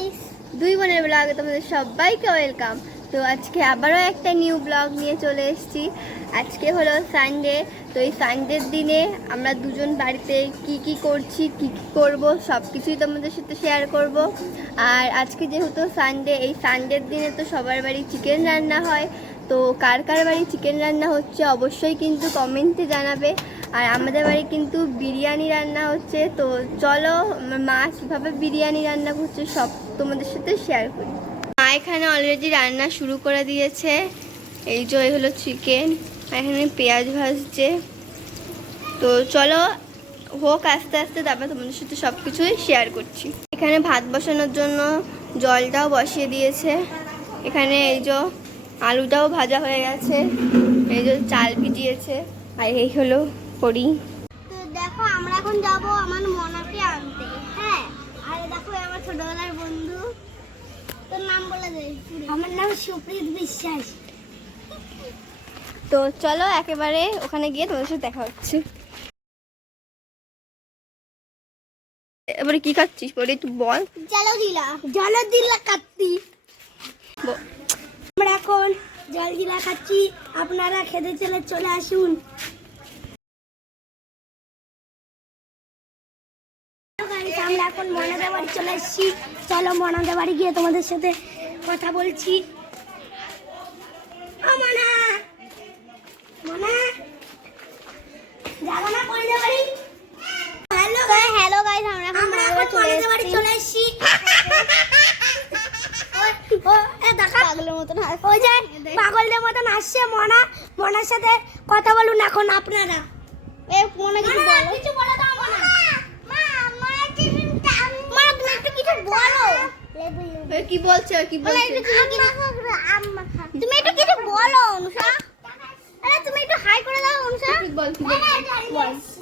Guys, দুই বোনের ব্লগে তোমাদের সবাইকে ওয়েলকাম। তো আজকে আবারও একটা নিউ ব্লগ নিয়ে চলে এসেছি। আজকে হলো সানডে। তো এই সানডের দিনে আমরা দুজন বাড়িতে কি করছি, কি করব সব কিছুই তোমাদের সাথে শেয়ার করব। আর আজকে যেহেতু সানডে, এই সানডের দিনে তো সবার বাড়ি চিকেন রান্না হয়। তো কার কার বাড়ি চিকেন রান্না হচ্ছে অবশ্যই কিন্তু কমেন্টে জানাবে। আর আমাদের বাড়ি কিন্তু বিরিয়ানি রান্না হচ্ছে। তো চলো মা কীভাবে বিরিয়ানি রান্না করছে সব তোমাদের সাথে শেয়ার করি। মা এখানে অলরেডি রান্না শুরু করে দিয়েছে। এই যে হলো চিকেন, এখানে পেঁয়াজ ভাজছে। তো চলো হোক আস্তে আস্তে, তারপর তোমাদের সাথে সব কিছুই শেয়ার করছি। এখানে ভাত বসানোর জন্য জলটাও বসিয়ে দিয়েছে। এখানে এই যে আলুটাও ভাজা হয়ে গেছে, এই যে চাল ভিজিয়েছে। আর এই হলো করি। তো দেখো আমরা এখন যাব আমার মনাকে আনতে। হ্যাঁ, আর দেখো আমার ছোটবেলার বন্ধু। তোর নাম বলে দে। আমার নাম সুপ্রীত বিশ্বাস। তো চলো একেবারে ওখানে গিয়ে তোমাদের সাথে দেখা হচ্ছে। এবারে কি খাচ্ছিস পরে একটু বল। জলদিলা কাটতি। আমরা এখন জলদিলা খাচ্ছি, আপনারা খেতে চলে আসুন। আমরা এখন মনাদের বাড়ি চলে এসেছি। চলো মনাদের বাড়ি গিয়ে তোমাদের সাথে কথা বলছি। মনা মনা যাবো না মনাদের বাড়ি? হ্যালো গাইস, আমরা এখন মনাদের বাড়ি চলে এসেছি। পাগলের মতন পাগলদের মতন আসছে মনা। মনার সাথে কথা বলুন এখন আপনারা। মনা কিছু বলো দাও। কি বলছে তুমি একটু কিছু বলো অনুষা। আরে তুমি একটু হাই করে দাও অনুষা।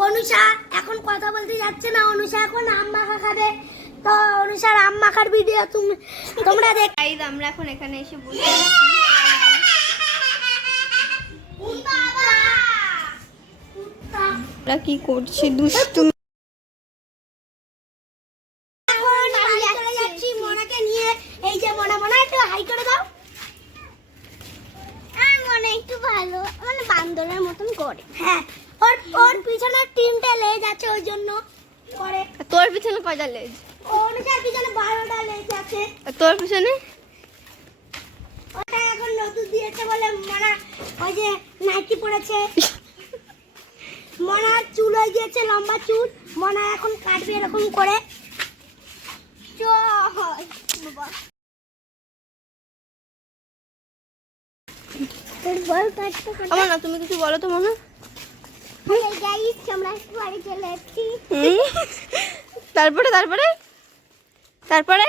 অনুষা এখন কথা বলতে যাচ্ছে না। অনুষা এখন আম মাখা খাবে। তো অনুষার আম মাখার ভিডিও তোমরা দেখ। আমরা এখন এখানে এসে বসে আমরা কি করছি দুষ্টু। এই যে মনা একটু হাই করে দাও। আর মনে একটু ভালো মানে বান্দরের মতন করে। হ্যাঁ, ওর পিছনে তিনটে লেজ আছে ওই জন্য করে। তোর পিছনে কয়টা লেজ? অনুষার পিছনে 12টা লেজ আছে। তোর পিছনে? ওটা এখন নতুন দিয়েছে বলে মনা ওই যে নাইটি পরেছে। মনার চুল হয়ে গিয়েছে লম্বা চুল। মনা এখন কাটবে এরকম করে। আমার না, তুমি কিছু বলো তো মনে। তারপরে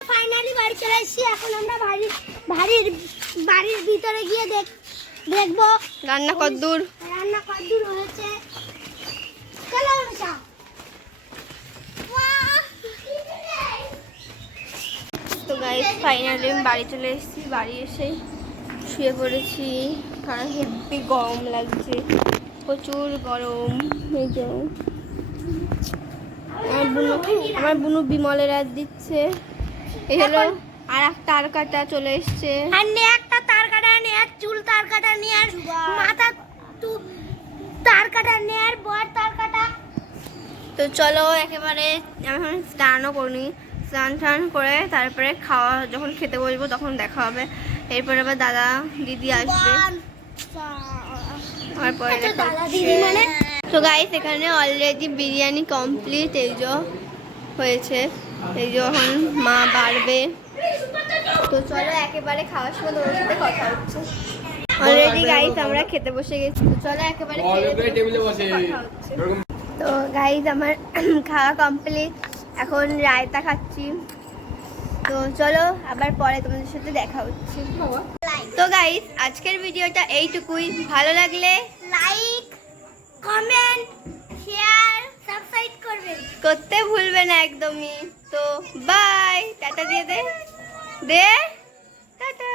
ফাইনালি বাড়ি চলে এসেছি। এখন আমরা বাড়ির ভিতরে গিয়ে দেখবো রান্না কতদূর হয়েছে। চলো অনুষা। তো গাইস ফাইনালি আমি বাড়ি চলে এসেছি। বাড়ি এসে শুয়ে পড়েছি, কারণ হেব্বি গরম লাগছে, প্রচুর গরম। এই যে আমার বুনু বিমলের আর দিচ্ছে। এই হলো আর একটা তার কাটা চলে এসছে। আর একটা তার কাটা নিয়ে, আর চুল তার কাটা নিয়ে, আর মাথা তার কাটা নিয়ে, আর বর তার কাটা। তো চলো একেবারে এখন স্নানও করিনি, স্নান করে তারপরে খাওয়া যখন খেতে বসবো তখন দেখা হবে। এরপরে আবার দাদা দিদি আসবে। তো গাইস এখানে অলরেডি বিরিয়ানি কমপ্লিট। এই যে হয়েছে, এই যে এখন মা বাড়বে। তো চলো একেবারে খাওয়ার সময় তোমার সাথে কথা হচ্ছে। অলরেডি গাইস আমরা খেতে বসে গেছি। তো চলো একেবারে তো গাইস আমার খাওয়া কমপ্লিট, এখন রায়তা খাচ্ছি। তো চলো আবার পরে তোমাদের সাথে দেখা হচ্ছে। তো গাইস আজকের ভিডিওটা এইটুকুই। ভালো লাগলে লাইক, কমেন্ট, শেয়ার, সাবস্ক্রাইব করতে ভুলবে না একদমই। তো বাই, টাটা দিয়ে দে টাটা।